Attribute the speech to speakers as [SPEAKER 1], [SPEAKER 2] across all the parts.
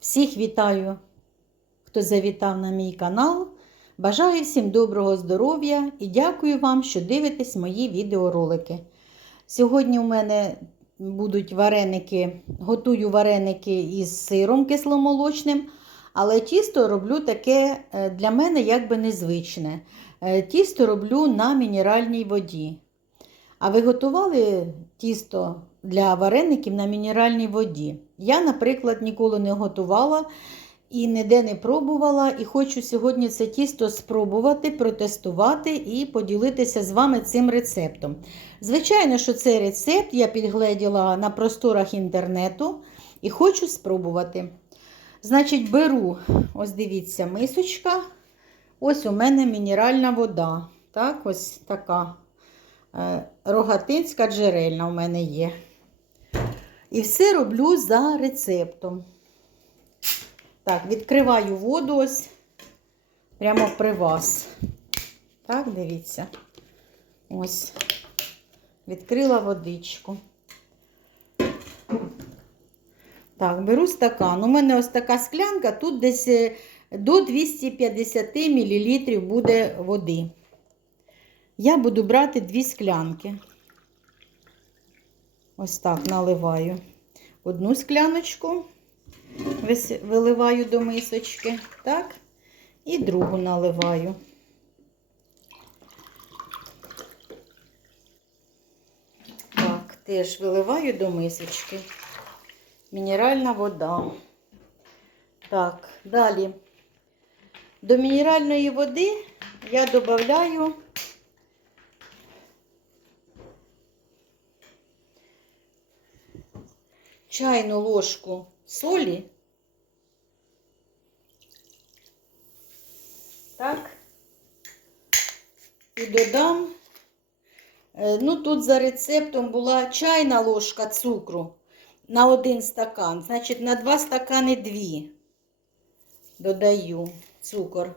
[SPEAKER 1] Всіх вітаю, хто завітав на мій канал. Бажаю всім доброго здоров'я і дякую вам, що дивитесь мої відеоролики. Сьогодні у мене будуть вареники, готую вареники із сиром кисломолочним, але тісто роблю таке е, для мене якби незвичне. Е, Тісто роблю на мінеральній воді. А ви готували тісто для вареників на мінеральній воді? Я, наприклад, ніколи не готувала і ніде не пробувала. І хочу сьогодні це тісто спробувати, протестувати і поділитися з вами цим рецептом. Звичайно, що цей рецепт я підгледіла на просторах інтернету і хочу спробувати. Значить, беру, ось дивіться, мисочка. Ось у мене мінеральна вода. Так, ось така. Е, Рогатинська джерельна у мене є. І все роблю за рецептом. Так, відкриваю воду ось прямо при вас. Так, дивіться. Ось. Відкрила водичку. Так, беру стакан. У мене ось така склянка, тут десь е, до 250 мл буде води. Я буду брати дві склянки. Ось так наливаю. Одну скляночку виливаю до мисочки, так, і другу наливаю. Так, теж виливаю до мисочки. Мінеральна вода. Так, далі. До мінеральної води я додаю чайну ложку солі. Так. І додам, е, ну тут за рецептом була чайна ложка цукру на один стакан. Значить, на два стакани дві додаю цукор.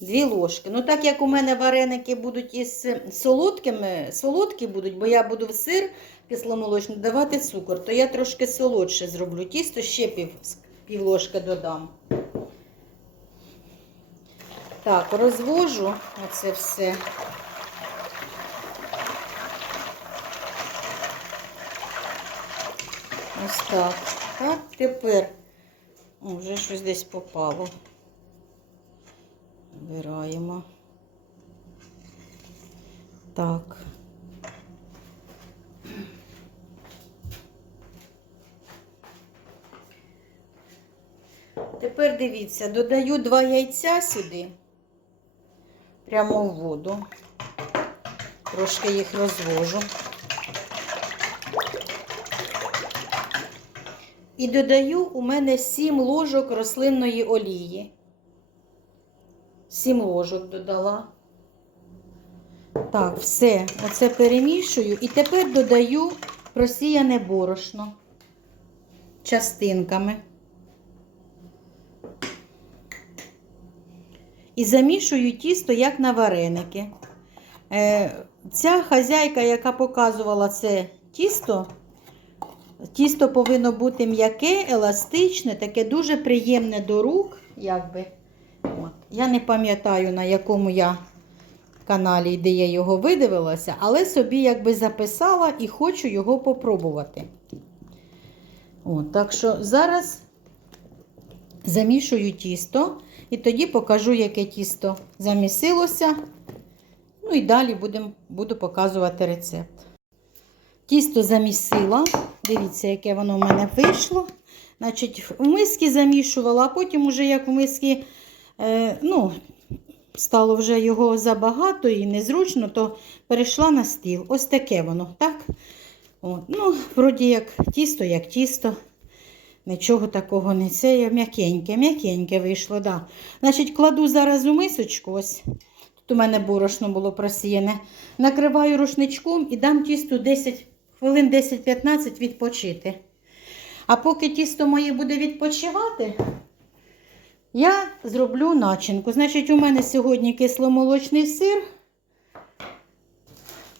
[SPEAKER 1] Дві ложки. Ну, так як у мене вареники будуть із солодкими, солодкі будуть, бо я буду в сир кисломолочний давати цукор, то я трошки солодше зроблю. Тісто ще пів, пів ложки додам. Так, розвожу оце все. Ось так. Так, тепер О, вже щось десь попало. Вбираємо. Так. Тепер дивіться, додаю два яйця сюди, прямо в воду. Трошки їх розвожу. І додаю у мене 7 ложок рослинної олії. 7 ложок додала. Так, все, оце перемішую. І тепер додаю просіяне борошно частинками. І замішую тісто, як на вареники. Е, ця хазяйка, яка показувала це тісто, тісто повинно бути м'яке, еластичне, таке дуже приємне до рук. Якби. Я не пам'ятаю, на якому я каналі, де я його видивилася, але собі якби записала і хочу його попробувати. От, так що зараз замішую тісто і тоді покажу, яке тісто замісилося. Ну і далі будем, буду показувати рецепт. Тісто замісила. Дивіться, яке воно в мене вийшло. Значить, в миски замішувала, а потім, уже як в миски, ну, стало вже його забагато і незручно, то перейшла на стіл. Ось таке воно, так? От. Ну, вроді як тісто, як тісто. Нічого такого не це. є М'якеньке, м'якеньке вийшло, да. Значить, кладу зараз у мисочку. ось. Тут у мене борошно було просіяне. Накриваю рушничком і дам тісту 10 хвилин 10-15 відпочити. А поки тісто моє буде відпочивати, я зроблю начинку. Значить, у мене сьогодні кисломолочний сир.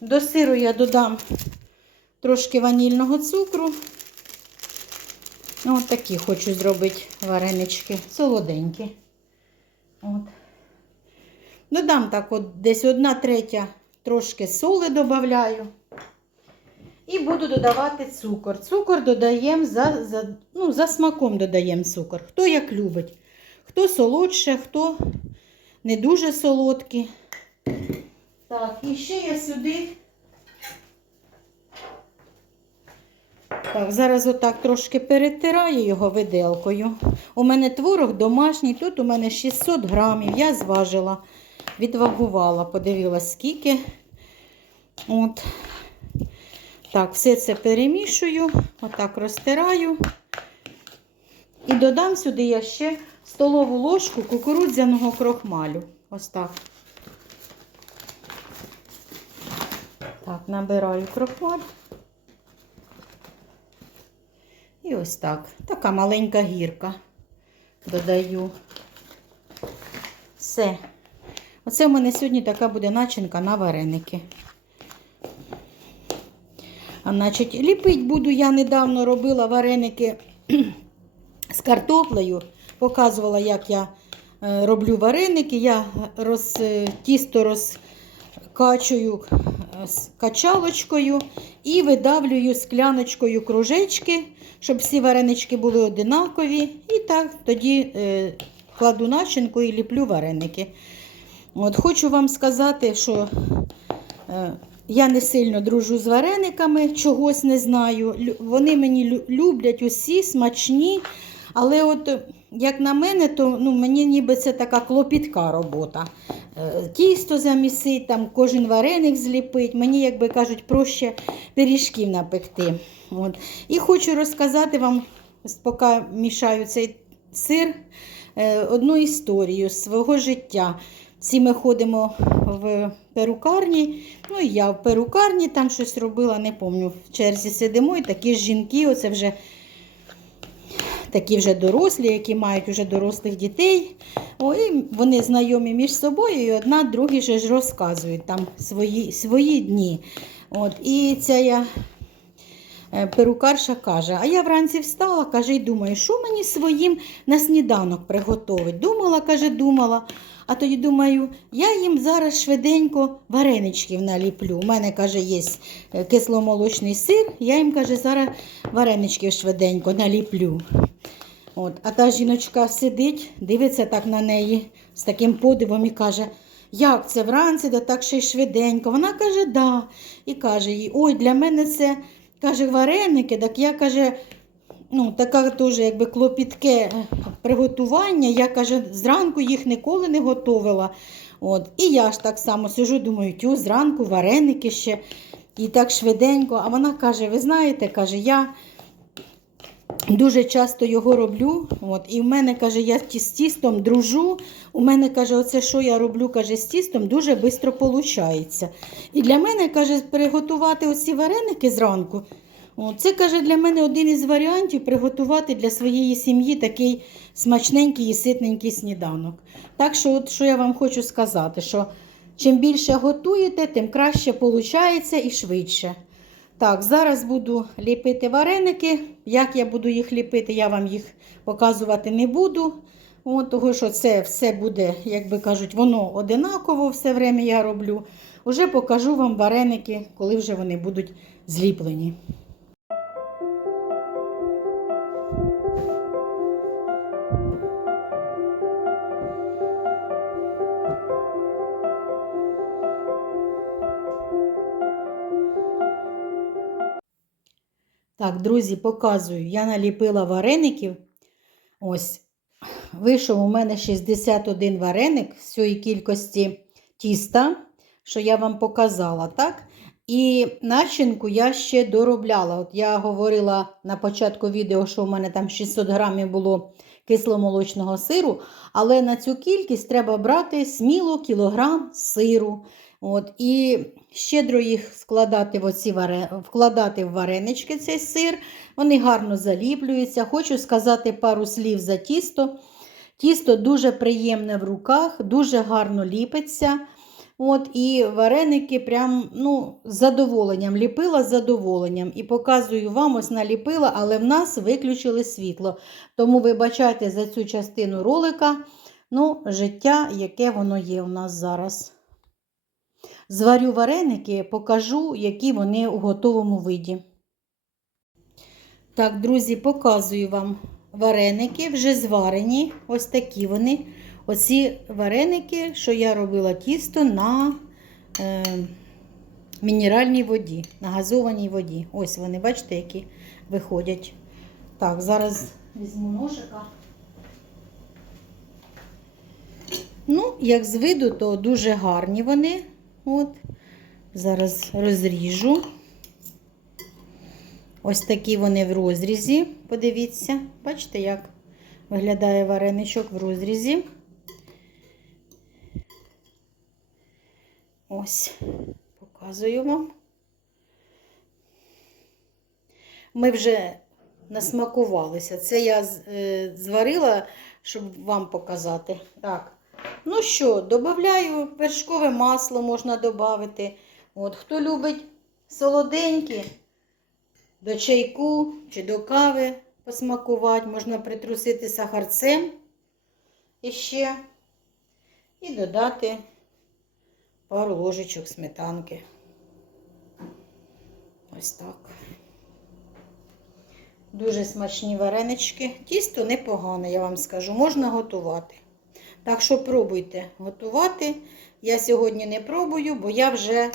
[SPEAKER 1] До сиру я додам трошки ванільного цукру. Ось такі хочу зробити варенички, солоденькі. От. Додам так, от десь одна третя трошки соли додаю. І буду додавати цукор. Цукор додаємо за, за, ну, за смаком додаємо цукор. Хто як любить. Хто солодше, хто не дуже солодкий. Так, і ще я сюди. Так, зараз отак трошки перетираю його виделкою. У мене творог домашній, тут у мене 600 грамів. Я зважила, відвагувала, подивилась, скільки. От. Так, все це перемішую, отак розтираю. І додам сюди я ще столову ложку кукурудзяного крохмалю. Ось так. Так, набираю крохмаль. І ось так. Така маленька гірка додаю. Все. Оце в мене сьогодні така буде начинка на вареники. А значить, ліпить буду, я недавно робила вареники з картоплею. Показувала, як я е, роблю вареники. Я роз, е, тісто розкачую е, качалочкою і видавлюю скляночкою кружечки, щоб всі варенички були одинакові. І так тоді е, кладу начинку і ліплю вареники. От Хочу вам сказати, що е, я не сильно дружу з варениками, чогось не знаю. Вони мені люблять усі, смачні. Але от, як на мене, то ну, мені ніби це така клопітка робота. Е, Тісто замісить, там кожен вареник зліпить. Мені, як би кажуть, проще пиріжків напекти. От. І хочу розказати вам, поки мішаю цей сир, е, одну історію з свого життя. Всі ми ходимо в перукарні. Ну і я в перукарні там щось робила, не пам'ятаю. В черзі сидимо, і такі жінки, оце вже такі вже дорослі, які мають вже дорослих дітей. О, вони знайомі між собою, і одна другій же ж розказують там свої, свої дні. От, і ця я е, перукарша каже, а я вранці встала, каже, і думаю, що мені своїм на сніданок приготовить. Думала, каже, думала. А тоді думаю, я їм зараз швиденько вареничків наліплю. У мене, каже, є е, кисломолочний сир, я їм, каже, зараз вареничків швиденько наліплю. От, а та жіночка сидить, дивиться так на неї з таким подивом і каже, як це вранці, да так ще й швиденько. Вона каже, да. І каже їй, ой, для мене це каже, вареники, так я каже, ну, така теж якби клопітке е, приготування. Я каже, зранку їх ніколи не готувала. От. І я ж так само сижу, думаю, тю, зранку вареники ще і так швиденько. А вона каже: ви знаєте, каже, я дуже часто його роблю. От, і в мене каже, я з тістом дружу. У мене каже, оце що я роблю, каже, з тістом дуже швидко виходить. І для мене каже, приготувати оці вареники зранку. О, Це каже для мене один із варіантів приготувати для своєї сім'ї такий смачненький і ситненький сніданок. Так що, от, що я вам хочу сказати, що чим більше готуєте, тим краще виходить і швидше. Так, зараз буду ліпити вареники. Як я буду їх ліпити, я вам їх показувати не буду. От, того, що це все буде, як би кажуть, воно одинаково все время я роблю. Уже покажу вам вареники, коли вже вони будуть зліплені. Так, друзі, показую. Я наліпила вареників. Ось, вийшов у мене 61 вареник з цієї кількості тіста, що я вам показала, так? І начинку я ще доробляла. От я говорила на початку відео, що у мене там 600 грамів було кисломолочного сиру, але на цю кількість треба брати сміло кілограм сиру. От, і щедро їх складати в оці варе... вкладати в варенички цей сир. Вони гарно заліплюються. Хочу сказати пару слів за тісто. Тісто дуже приємне в руках, дуже гарно ліпиться. От, і вареники прям ну, з задоволенням ліпила з задоволенням. І показую вам, ось наліпила, але в нас виключили світло. Тому вибачайте за цю частину ролика. Ну, життя, яке воно є у нас зараз. Зварю вареники, покажу, які вони у готовому виді. Так, друзі, показую вам вареники, вже зварені. Ось такі вони. Оці вареники, що я робила тісто на е, мінеральній воді, на газованій воді. Ось вони, бачите, які виходять. Так, зараз візьму ножика. Ну, як з виду, то дуже гарні вони. От. Зараз розріжу. Ось такі вони в розрізі. Подивіться, бачите, як виглядає вареничок в розрізі. Ось, показую вам. Ми вже насмакувалися. Це я е, зварила, щоб вам показати. Так. Ну що, додаю вершкове масло можна додати. От, хто любить солоденькі, до чайку чи до кави посмакувати, можна притрусити сахарцем іще і додати пару ложечок сметанки. Ось так. Дуже смачні варенички. Тісто непогане, я вам скажу, можна готувати. Так що пробуйте готувати. Я сьогодні не пробую, бо я вже,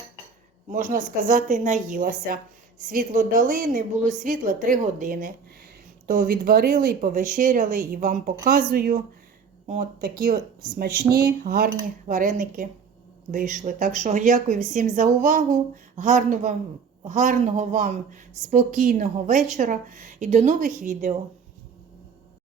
[SPEAKER 1] можна сказати, наїлася. Світло дали, не було світла 3 години. То відварили і повечеряли, і вам показую. От такі от смачні, гарні вареники вийшли. Так що дякую всім за увагу. Гарного вам, гарного вам спокійного вечора і до нових відео.